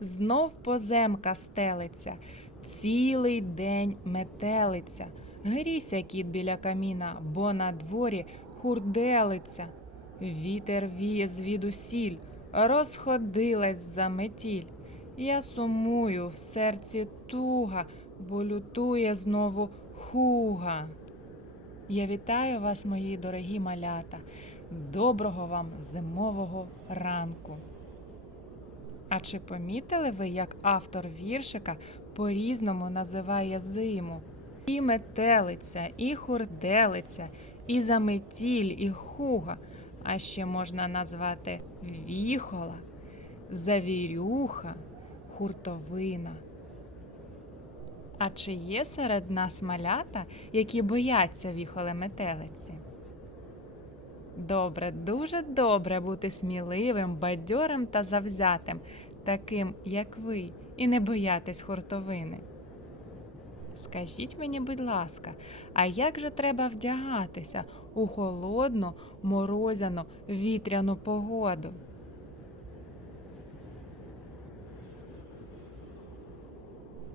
Знов поземка стелиться, цілий день метелиця. Грійся, кіт біля каміна, бо на дворі хурделиця. Вітер віє звідусіль, розходилась за метіль. Я сумую, в серці туга, бо лютує знову хуга. Я вітаю вас, мої дорогі малята. Доброго вам зимового ранку. А чи помітили ви, як автор віршика по-різному називає зиму? І метелиця, і хурделиця, і заметіль, і хуга. А ще можна назвати віхола, завірюха, хуртовина. А чи є серед нас малята, які бояться віхоли метелиці? Добре, дуже добре бути сміливим, бадьорим та завзятим, таким, як ви, і не боятись хуртовини. Скажіть мені, будь ласка, а як же треба вдягатися у холодну, морозяну, вітряну погоду?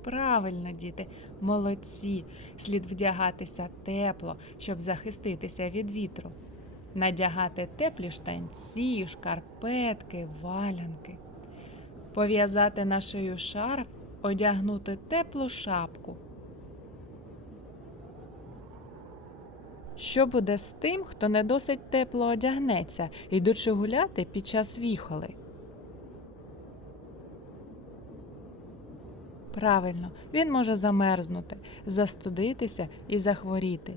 Правильно, діти, молодці, слід вдягатися тепло, щоб захиститися від вітру. Надягати теплі штанці, шкарпетки, валянки. Пов'язати на шию шарф, одягнути теплу шапку. Що буде з тим, хто не досить тепло одягнеться, йдучи гуляти під час віхоли? Правильно, він може замерзнути, застудитися і захворіти.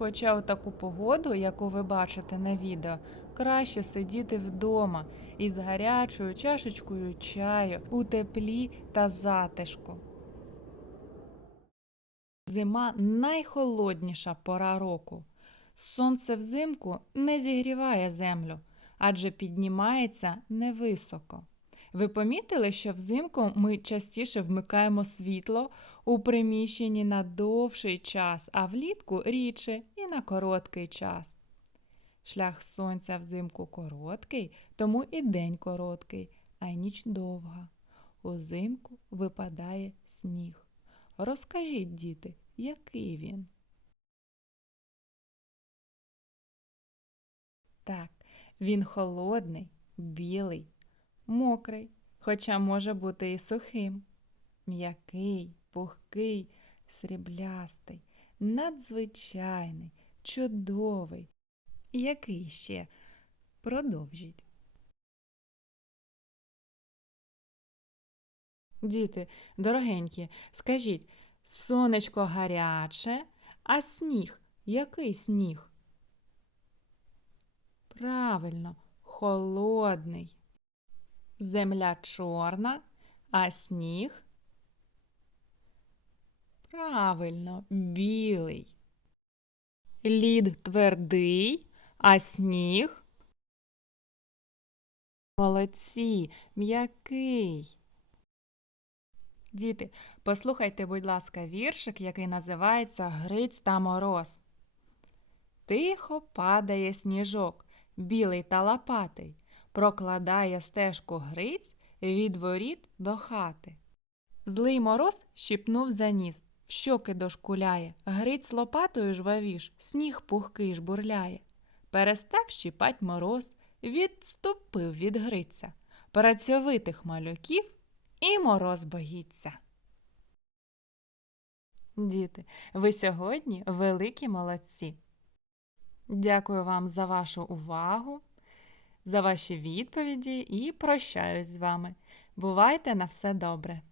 Хоча у таку погоду, яку ви бачите на відео, краще сидіти вдома із гарячою чашечкою чаю у теплі та затишку. Зима найхолодніша пора року. Сонце взимку не зігріває землю, адже піднімається невисоко. Ви помітили, що взимку ми частіше вмикаємо світло у приміщенні на довший час, а влітку рідше на короткий час. Шлях сонця взимку короткий, тому і день короткий, а й ніч довга. Узимку випадає сніг. Розкажіть, діти, який він? Так, він холодний, білий, мокрий, хоча може бути і сухим, м'який, пухкий, сріблястий, надзвичайний, чудовий. Який ще? Продовжіть. Діти, дорогенькі, скажіть, сонечко гаряче, а сніг який сніг? Правильно, холодний. Земля чорна, а сніг? Правильно, білий. Лід твердий, а сніг? Молодці, м'який. Діти, послухайте, будь ласка, віршик, який називається Гриць та мороз. Тихо падає сніжок, білий та лопатий, прокладає стежку Гриць від воріт до хати. Злий мороз щіпнув за ніс, в щоки дошкуляє, Гриць лопатою жвавіш, сніг пухкий жбурляє. Перестав щіпать мороз, відступив від Гриця, працьовитих малюків і мороз боїться. Діти, ви сьогодні великі молодці. Дякую вам за вашу увагу, за ваші відповіді і прощаюсь з вами. Бувайте на все добре!